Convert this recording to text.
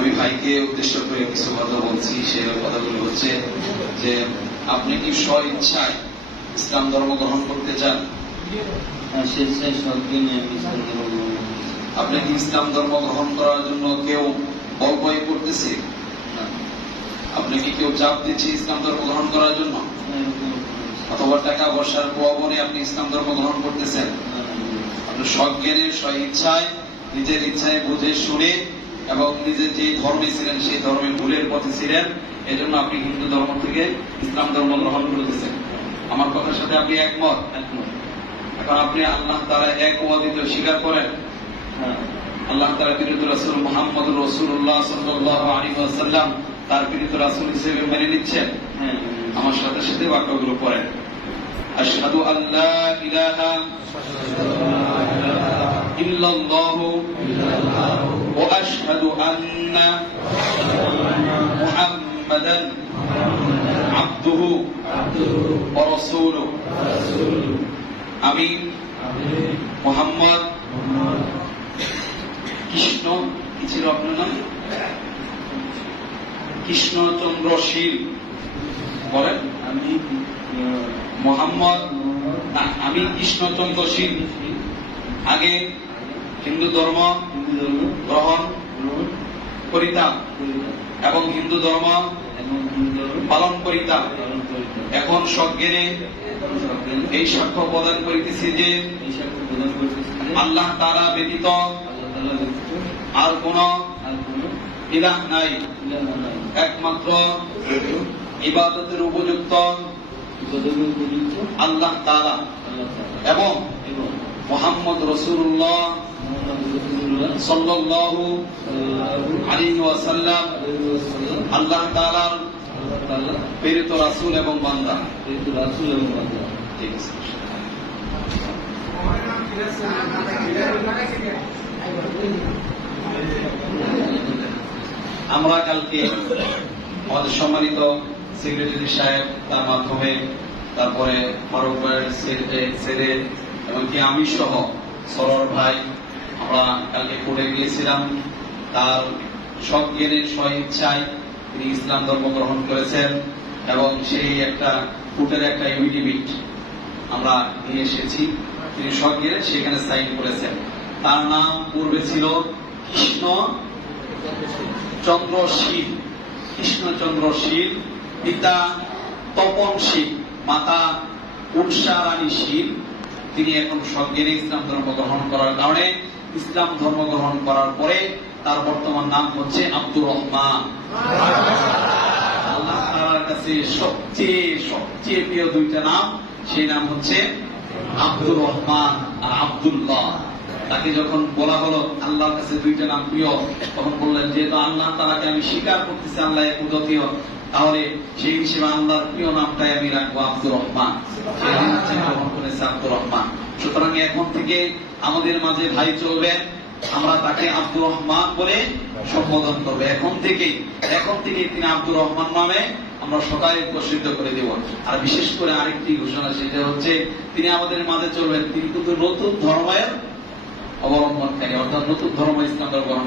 আমি ভাইকে উদ্দেশ্য করে কিছু কথা বলছি। সেই কথাগুলো হচ্ছে যে আপনি কি স্ব ইচ্ছায় ইসলাম ধর্ম গ্রহণ করতে চান? স্বেচ্ছায় সজ্ঞানে আমি ইসলাম ধর্ম গ্রহণ করছি। আপনি কি ইসলাম ধর্ম গ্রহণ করার জন্য কেউ বল প্রয়োগ করতেছে? না। আপনি কি কেউ চাপ দিচ্ছে ইসলাম ধর্ম গ্রহণ করার জন্য, অথবা টাকা পয়সার প্রভাবনে আপনি ইসলাম ধর্ম গ্রহণ করতেছেন? আপনি সজ্ঞানে স্ব ইচ্ছায় নিজের ইচ্ছায় বুঝে শুনে এবং নিজে যে ধর্মে ছিলেন সেই ধর্মে ভুলের পথে ছিলেন, এজন্য আপনি হিন্দু ধর্ম থেকে ইসলাম ধর্ম গ্রহণ করতেছেন। আমার কথার সাথে আপনি একমত? এখন আপনি আল্লাহ তাআলা এক ও অদ্বিতীয় স্বীকার করেন? আল্লাহ তাআলা প্রেরিত রাসূল মুহাম্মদুর রাসূলুল্লাহ সাল্লাল্লাহু আলাইহি ওয়াসাল্লাম তার প্রেরিত রাসূল হিসেবে মেনে নিচ্ছেন? আমার সাথে সাথে বাক্যগুলো পড়েন। আশহাদু আল্লা ইলাহা ইল্লাল্লাহু ওয়া আশহাদু আন্না মুহাম্মাদান আবদুহু ওয়া রাসূলুহু। আমি মুহাম্মদ কৃষ্ণ, কি ছিল আপনার নাম? কৃষ্ণচন্দ্র শীল বলেন। আমি মোহাম্মদ না, আমি কৃষ্ণচন্দ্র শীল আগে হিন্দু ধর্ম গ্রহণ করিতাম এবং হিন্দু ধর্ম পালন করিতাম। এখন সজ্ঞানে এই সাক্ষ্য প্রদান করিতেছি যে আল্লাহ তাআলা ব্যতীত আর কোন ইলাহ নাই, একমাত্র ইবাদতের উপযুক্ত আল্লাহ তাআলা এবং মুহাম্মদ রাসূলুল্লাহ সাল্লাল্লাহু আলাইহি ওয়াসাল্লাম আল্লাহ তাআলার প্রেরিত রাসূল এবং বান্দা। ঠিক আছে। আমরা কালকে আমাদের সম্মানিত সেক্রেটারি সাহেব, তার মাধ্যমে তারপরে ফারুক ভাইয়ের ছেলে এমনকি আমি সহ সরোয়ার ভাই, আমরা কালকে কোর্টে গিয়েছিলাম। তার সজ্ঞানে স্ব ইচ্ছায় তিনি ইসলাম ধর্ম গ্রহণ করেছেন এবং সেই একটা কোর্টের একটা এফিডেভিট আমরা নিয়ে এসেছি। তিনি সজ্ঞানে সেখানে সাইন করেছেন। তার নাম পূর্বে ছিল কৃষ্ণচন্দ্র শীল, পিতা তপন শীল, মাতা উষা রানী শীল। তিনি এখন সজ্ঞানে ইসলাম ধর্ম গ্রহণ করার কারণে ইসলাম ধর্ম গ্রহণ করার পরে তার বর্তমান নাম হচ্ছে আব্দুর রহমান। আল্লাহ তাআলার কাছে সবচেয়ে প্রিয় দুইটা নাম, সেই নাম হচ্ছে আব্দুর রহমান আর আব্দুল্লাহ। তাকে যখন বলা হলো আল্লাহর কাছে দুইটা নাম প্রিয়, তখন বললেন যেহেতু আল্লাহ তাআলাকে আমি স্বীকার করতেছি আল্লাহ এক অদ্বিতীয়, তাহলে সেই হিসেবে আল্লাহর প্রিয় নামটাই আমি রাখবো আব্দুর রহমান। গ্রহণ করেছে আব্দুর রহমান। সুতরাং এখন থেকে আমাদের মাঝে ভাই চলবেন, আমরা তাকে আব্দুর রহমান বলে সম্বোধন করবো। এখন থেকে তিনি আব্দুর রহমান নামে আমরা সবাই প্রসিদ্ধ করে দেব। আর বিশেষ করে আরেকটি ঘোষণা, সেটা হচ্ছে তিনি আমাদের মাঝে চলবেন, তিনি কিন্তু নতুন ধর্মের অবলম্বনকারী, অর্থাৎ নতুন ধর্ম ইসলাম গ্রহণ